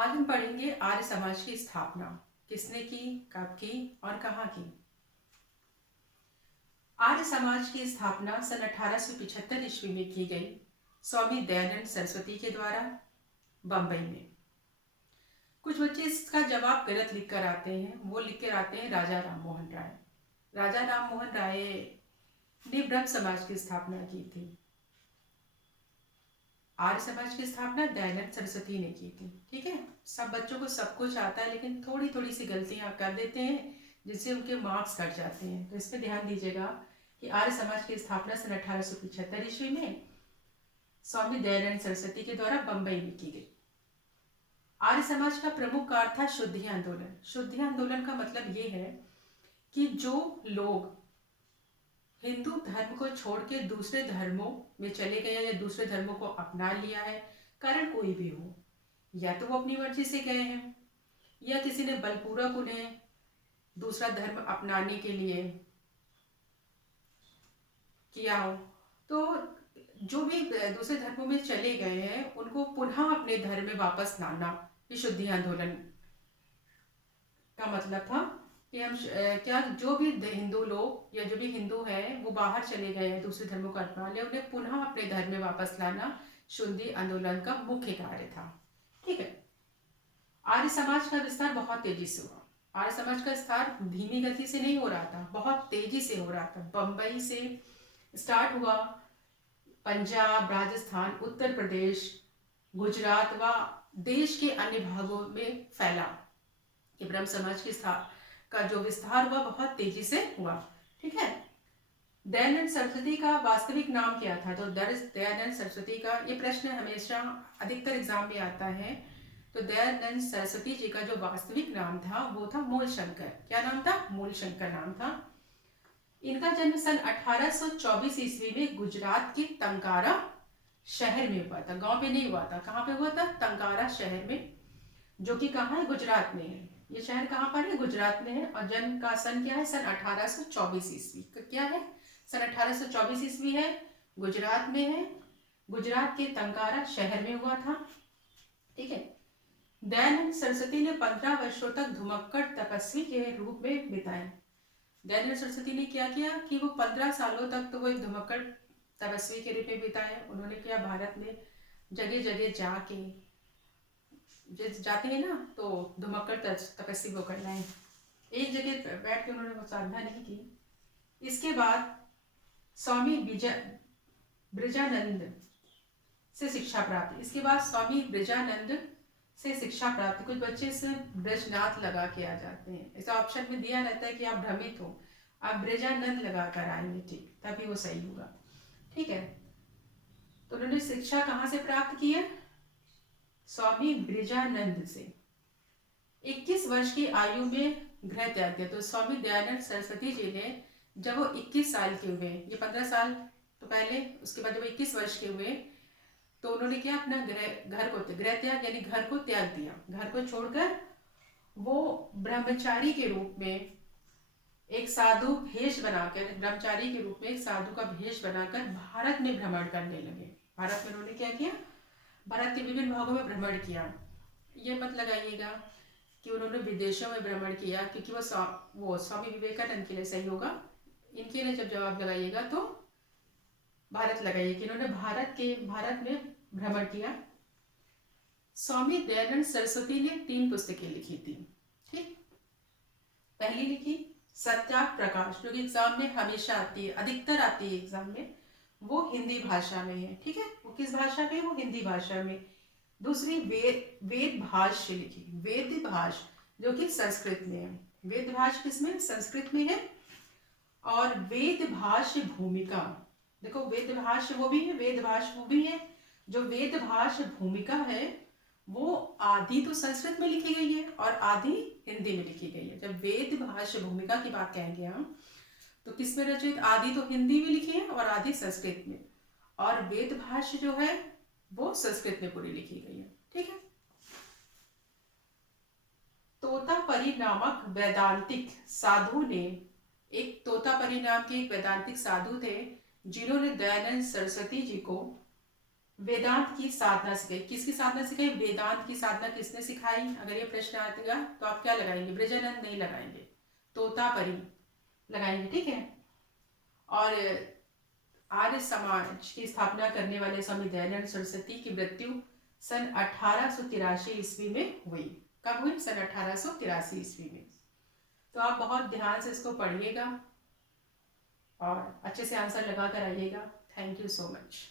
आज हम पढ़ेंगे आर्य समाज की स्थापना किसने की, कब की और कहाँ की। आर्य समाज की स्थापना सन 1875 ईस्वी में की गई स्वामी दयानंद सरस्वती के द्वारा बंबई में। कुछ बच्चे इसका जवाब गलत लिख कर आते हैं। वो लिख कर आते हैं राजा राम मोहन राय। राजा राम मोहन राय ने ब्रह्म समाज की स्थापना की थी। आर्य समाज की स्थापना दयानंद सरस्वती ने की थी। ठीक है, सब बच्चों को सब कुछ आता है, लेकिन थोड़ी थोड़ी सी गलतियां कर देते हैं जिससे उनके मार्क्स कट जाते हैं। तो इस पर ध्यान दीजिएगा कि आर्य समाज की स्थापना सन 1875 ईस्वी में स्वामी दयानंद सरस्वती के द्वारा बंबई में की गई। आर्य समाज का प्रमुख कार्य था शुद्धि आंदोलन। शुद्धि आंदोलन का मतलब ये है कि जो लोग हिंदू धर्म को छोड़ के दूसरे धर्मों में चले गए या दूसरे धर्मों को अपना लिया है, कारण कोई भी हो, या तो वो अपनी मर्जी से गए हैं या किसी ने बलपूर्वक उन्हें दूसरा धर्म अपनाने के लिए किया हो, तो जो भी दूसरे धर्मों में चले गए हैं उनको पुनः अपने धर्म में वापस लाना, ये शुद्धि आंदोलन का मतलब था। कि हम क्या जो भी हिंदू लोग या जो भी हिंदू हैं वो बाहर चले गए हैं, दूसरे धर्मों को अपना लिया, उन्हें पुनः अपने धर्म में वापस लाना शुद्धि आंदोलन का मुख्य कार्य था। ठीक है, आर्य समाज का विस्तार बहुत तेजी से हुआ। आर्य समाज का विस्तार धीमी गति से नहीं हो रहा था, बहुत तेजी से हो रहा था। बंबई से स्टार्ट हुआ, पंजाब, राजस्थान, उत्तर प्रदेश, गुजरात व देश के अन्य भागों में फैला। कि ब्रह्म समाज का जो विस्तार हुआ बहुत तेजी से हुआ। ठीक है, दयानंद सरस्वती का वास्तविक नाम क्या था? तो दयानंद सरस्वती का ये प्रश्न हमेशा अधिकतर एग्जाम में आता है। तो दयानंद सरस्वती जी का जो वास्तविक नाम था वो था मूलशंकर। क्या नाम था? मूलशंकर नाम था। इनका जन्म सन 1824 ईस्वी में गुजरात के टंकारा शहर में हुआ था। गांव में नहीं हुआ था। कहाँ पे हुआ था? टंकारा शहर में, जो कि कहाँ है? गुजरात में है। ये शहर कहाँ पर है? गुजरात में है। और जन्म का सन क्या है? सन 1824 ईस्वी। क्या है? सन 1824 ईस्वी है, गुजरात में है, गुजरात के टंकारा शहर में हुआ था। ठीक है, दयानंद सरस्वती ने 15 वर्षों तक धुमक्कड़ तपस्वी के रूप में बिताए। दयानंद सरस्वती ने क्या किया कि वो 15 सालों तक तो वो एक धुमक्कड़ तपस्वी के रूप में बिताए। उन्होंने क्या, भारत में जगह जगह जाके जाते हैं ना, तो धुमक्कड़ तपस्वी वो करना है, एक जगह बैठ के उन्होंने वो साधना नहीं की। इसके बाद स्वामी ब्रजानंद से शिक्षा प्राप्त। इसके बाद स्वामी ब्रजानंद से शिक्षा प्राप्त। कुछ बच्चे से ब्रजनाथ लगा के आ जाते हैं, ऐसा ऑप्शन में दिया रहता है कि आप भ्रमित हो, आप ब्रजानंद लगा कर आएंगे, ठीक, तभी वो सही होगा। ठीक है, तो उन्होंने शिक्षा कहाँ से प्राप्त की है? स्वामी ब्रजानंद से। 21 वर्ष की आयु में गृह त्याग किया। तो स्वामी दयानंद सरस्वती जी ने जब वो 21 साल के हुए, ये 15 साल तो पहले, उसके बाद जब 21 वर्ष के हुए तो उन्होंने क्या, अपना गृह त्याग यानी घर को त्याग दिया। घर को छोड़कर वो ब्रह्मचारी के रूप में एक साधु भेष बनाकर, ब्रह्मचारी के रूप में एक साधु का भेष बनाकर भारत में भ्रमण करने लगे। भारत में उन्होंने क्या किया? भारत के विभिन्न भागों में भ्रमण किया। ये मत लगाइएगा कि उन्होंने विदेशों में भ्रमण किया, क्योंकि वो स्वामी विवेकानंद के लिए सही होगा। इनके लिए जब जवाब लगाइएगा तो भारत लगाइए कि इन्होंने भारत में भ्रमण किया। स्वामी दयानंद सरस्वती ने 3 पुस्तकें लिखी थी। ठीक, पहली लिखी सत्याग्रह प्रकाश, जो कि एग्जाम में हमेशा आती है, अधिकतर आती है एग्जाम में, वो हिंदी भाषा में है। ठीक है, वो किस भाषा में? वो हिंदी भाषा में। दूसरी वेद भाष्य लिखी, वेद भाष्य, जो कि संस्कृत में है। वेद भाष्य किसमें? संस्कृत में है। और वेद भाष्य भूमिका, देखो वेद भाष्य वो भी है, वेद भाष्य वो भी है। जो वेद भाष्य भूमिका है वो आधी तो संस्कृत में लिखी गई है और आधी हिंदी में लिखी गई है। जब वेद भाष्य भूमिका की बात कहेंगे हम, तो किसमें रचित? आधी तो हिंदी में लिखी है और आधी संस्कृत में। और वेद भाष्य जो है वो संस्कृत में पूरी लिखी गई है। ठीक है, तोतापरी नामक वैदांतिक साधु ने, एक तोतापरी नाम के एक वैदांतिक साधु थे जिन्होंने दयानंद सरस्वती जी को वेदांत की साधना सिखाई। किसकी साधना सिखाई? वेदांत की साधना किसने सिखाई? अगर ये प्रश्न आएगा तो आप क्या लगाएंगे? ब्रजानंद नहीं लगाएंगे, तोतापरी लगाएंगे, ठीक है। और आर्य समाज की स्थापना करने वाले स्वामी दयानंद सरस्वती की मृत्यु सन 1883 ईस्वी में हुई। कब हुई? सन 1883 ईस्वी में। तो आप बहुत ध्यान से इसको पढ़िएगा और अच्छे से आंसर लगा कर आइएगा। Thank you so much.